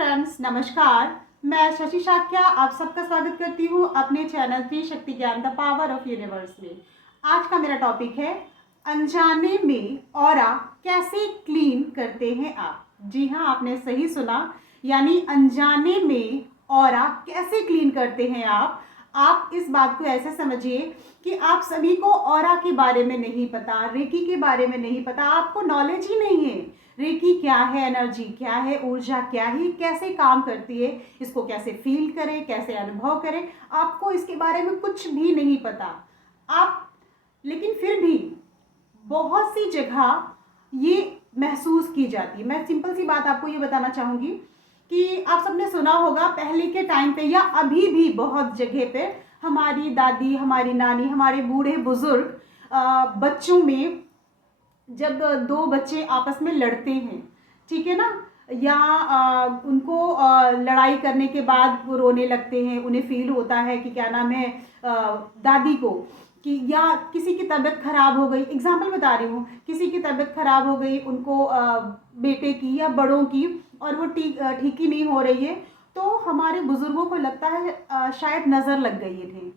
Friends, नमस्कार। मैं शशि शाक्या आप सबका स्वागत करती हूँ अपने चैनल त्रि शक्ति ज्ञान द पावर ऑफ यूनिवर्स में। आज का मेरा टॉपिक है अनजाने में ऑरा कैसे क्लीन करते हैं आप। जी हाँ, आपने सही सुना, यानी अनजाने में ऑरा कैसे क्लीन करते हैं आप इस बात को ऐसे समझिए कि आप सभी को ऑरा के बारे में नहीं पता, रेकी के बारे में नहीं पता, आपको नॉलेज ही नहीं है। रेकी क्या है, एनर्जी क्या है, ऊर्जा क्या है, कैसे काम करती है, इसको कैसे फील करें, कैसे अनुभव करें, आपको इसके बारे में कुछ भी नहीं पता आप। लेकिन फिर भी बहुत सी जगह ये महसूस की जाती है। मैं सिंपल सी बात आपको ये बताना चाहूँगी कि आप सबने सुना होगा पहले के टाइम पे या अभी भी बहुत जगह पे हमारी दादी, हमारी नानी, हमारे बूढ़े बुजुर्ग बच्चों में जब दो बच्चे आपस में लड़ते हैं, ठीक है ना, या उनको लड़ाई करने के बाद वो रोने लगते हैं, उन्हें फील होता है कि क्या नाम है, दादी को कि या किसी की तबीयत खराब हो गई, एग्जाम्पल बता रही हूँ, किसी की तबीयत खराब हो गई उनको, बेटे की या बड़ों की, और वो ठीक ही नहीं हो रही है, तो हमारे बुजुर्गों को लगता है शायद नज़र लग गई है इन्हें,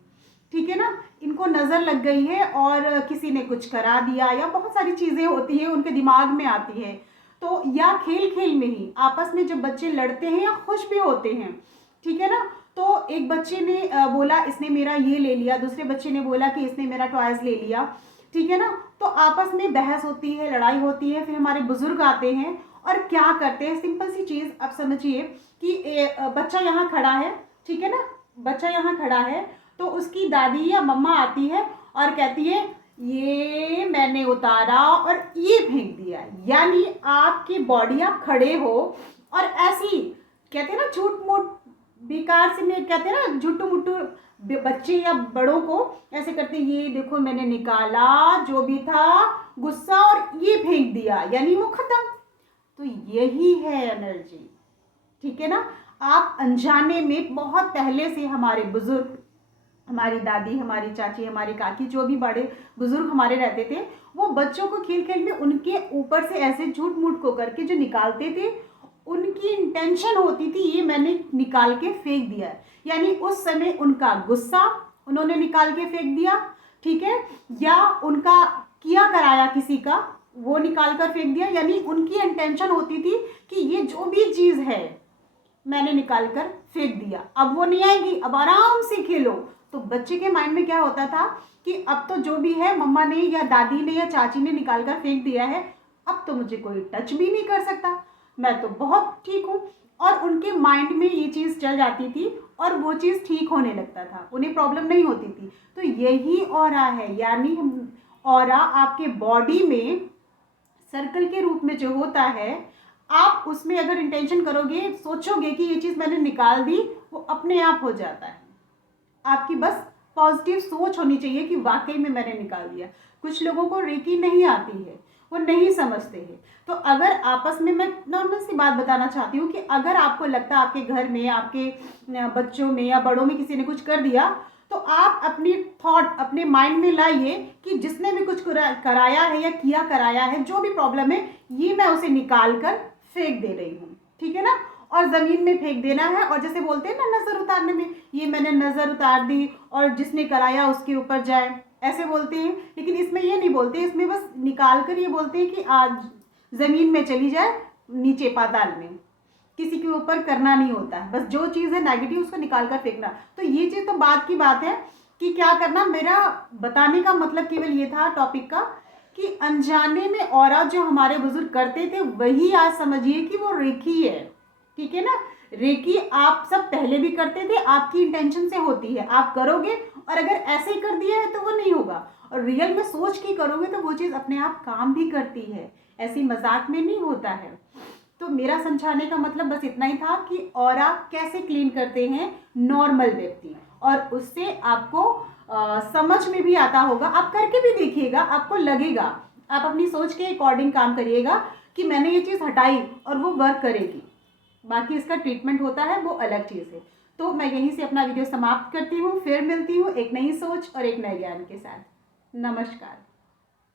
ठीक है ना, इनको नज़र लग गई है और किसी ने कुछ करा दिया, या बहुत सारी चीज़ें होती हैं उनके दिमाग में आती है। तो या खेल खेल में ही आपस में जब बच्चे लड़ते हैं या खुश भी होते हैं, ठीक है ना, तो एक बच्चे ने बोला इसने मेरा ये ले लिया, दूसरे बच्चे ने बोला कि इसने मेरा टॉयज ले लिया, ठीक है ना, तो आपस में बहस होती है, लड़ाई होती है। फिर हमारे बुजुर्ग आते हैं और क्या करते हैं, सिंपल सी चीज़ आप समझिए कि बच्चा यहाँ खड़ा है, ठीक है ना, बच्चा यहाँ खड़ा है, तो उसकी दादी या मम्मा आती है और कहती है ये मैंने उतारा और ये फेंक दिया। यानी आपकी बॉडी, आप खड़े हो और ऐसी कहते हैं ना झूठ मूठ बेकार से, में कहते हैं ना झूठू मुट्ठू बच्चे या बड़ों को ऐसे करते, ये देखो मैंने निकाला जो भी था गुस्सा और ये फेंक दिया, यानी वो खत्म। तो यही है एनर्जी, ठीक है ना। आप अनजाने में बहुत पहले से हमारे बुजुर्ग, हमारी दादी, हमारी चाची, हमारी काकी, जो भी बड़े बुजुर्ग हमारे रहते थे, वो बच्चों को खेल खेल में उनके ऊपर से ऐसे झूठ मूठ को करके जो निकालते थे, उनकी इंटेंशन होती थी ये मैंने निकाल के फेंक दिया, यानी उस समय उनका गुस्सा उन्होंने निकाल के फेंक दिया, ठीक है, या उनका किया कराया किसी का वो निकाल कर फेंक दिया, यानी उनकी इंटेंशन होती थी कि ये जो भी चीज़ है मैंने निकाल कर फेंक दिया, अब वो नहीं आएगी, अब आराम से खेलो। तो बच्चे के माइंड में क्या होता था कि अब तो जो भी है मम्मा ने या दादी ने या चाची ने निकाल कर फेंक दिया है, अब तो मुझे कोई टच भी नहीं कर सकता, मैं तो बहुत ठीक हूँ। और उनके माइंड में ये चीज़ चल जाती थी और वो चीज़ ठीक होने लगता था, उन्हें प्रॉब्लम नहीं होती थी। तो यही ऑरा है, यानी ऑरा आपके बॉडी में सर्कल के रूप में जो होता है, आप उसमें अगर इंटेंशन करोगे, सोचोगे कि ये चीज़ मैंने निकाल दी, वो अपने आप हो जाता है। आपकी बस पॉजिटिव सोच होनी चाहिए कि वाकई में मैंने निकाल दिया। कुछ लोगों को रेकी नहीं आती है, वो नहीं समझते हैं। तो अगर आपस में, मैं नॉर्मल सी बात बताना चाहती हूँ कि अगर आपको लगता है आपके घर में, आपके बच्चों में या बड़ों में किसी ने कुछ कर दिया, तो आप अपनी थॉट अपने माइंड में लाइए कि जिसने भी कुछ कराया है या किया कराया है, जो भी प्रॉब्लम है, ये मैं उसे निकाल कर फेंक दे रही हूँ, ठीक है ना। और ज़मीन में फेंक देना है, और जैसे बोलते हैं ना नज़र उतारने में, ये मैंने नज़र उतार दी और जिसने कराया उसके ऊपर जाए, ऐसे बोलते हैं। लेकिन इसमें ये नहीं बोलते, इसमें बस निकाल कर ये बोलते हैं कि आज ज़मीन में चली जाए, नीचे पाताल में, किसी के ऊपर करना नहीं होता है, बस जो चीज़ है नेगेटिव उसको निकाल कर फेंकना। तो ये चीज़ तो बात की बात है कि क्या करना। मेरा बताने का मतलब केवल ये था टॉपिक का कि अनजाने में ऑरा जो हमारे बुजुर्ग करते थे, वही आज समझिए कि वो रेकी है, ठीक है ना। रेकी आप सब पहले भी करते थे, आपकी इंटेंशन से होती है, आप करोगे, और अगर ऐसे ही कर दिया है तो वो नहीं होगा, और रियल में सोच के करोगे तो वो चीज़ अपने आप काम भी करती है, ऐसी मजाक में नहीं होता है। तो मेरा समझाने का मतलब बस इतना ही था कि ऑरा कैसे क्लीन करते हैं नॉर्मल व्यक्ति, और उससे आपको समझ में भी आता होगा। आप करके भी देखिएगा, आपको लगेगा, आप अपनी सोच के अकॉर्डिंग काम करिएगा कि मैंने ये चीज़ हटाई और वो वर्क करेगी। बाकी इसका ट्रीटमेंट होता है, वो अलग चीज़ है। तो मैं यहीं से अपना वीडियो समाप्त करती हूँ, फिर मिलती हूँ एक नई सोच और एक नए ज्ञान के साथ। नमस्कार।